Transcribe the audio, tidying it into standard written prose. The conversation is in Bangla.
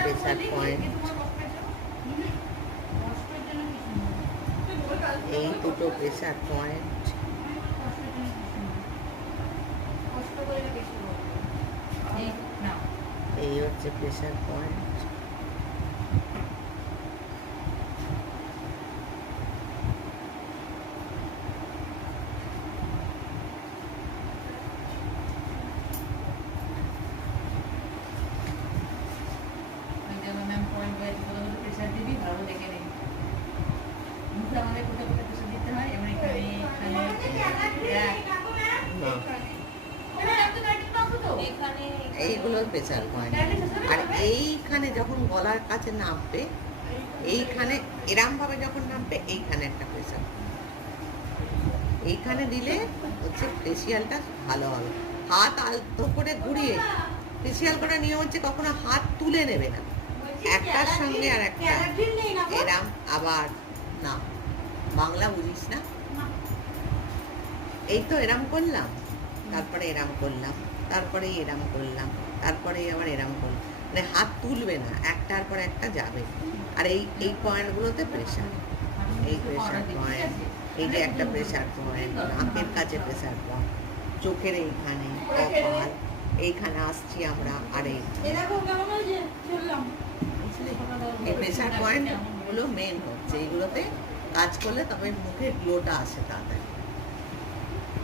প্রেসার পয়েন্ট, এই দুটো প্রেসার পয়েন্ট, এই হচ্ছে প্রেসার পয়েন্ট। এইগুলো প্রেসার পয়েন্ট। আর এইখানে যখন গলার কাছে নামবে, এইখানে এরম ভাবে যখন নামবে, এইখানে একটা প্রেসার, এইখানে দিলে হচ্ছে ফেসিয়ালটা ভালো হবে। হাত আলতো করে ঘুরিয়ে ফেসিয়াল করার নিয়ম হচ্ছে কখনো হাত তুলে নেবে না, একটার সঙ্গে আর একটা এরাম, আবার না বাংলা বুঝিস না, এই তো এরাম করলাম, তারপরে এরাম করলাম, তারপরে এরাম করলাম, তারপরে আবার এরাম করলাম, মানে হাত তুলবে না, একটার পর একটা যাবে। আর এই পয়েন্টগুলোতে প্রেশার, এই প্রেশার পয়েন্ট, এই যে একটা প্রেশার পয়েন্ট, নাকের কাছে প্রেশার পয়েন্ট, চোখের এইখানে, কপাল এইখানে আসছি আমরা, আর এই প্রেশার পয়েন্ট গুলো মেন হচ্ছে, এইগুলোতে কাজ করলে তবে মুখের গ্লোটা আসে তাড়াতাড়ি।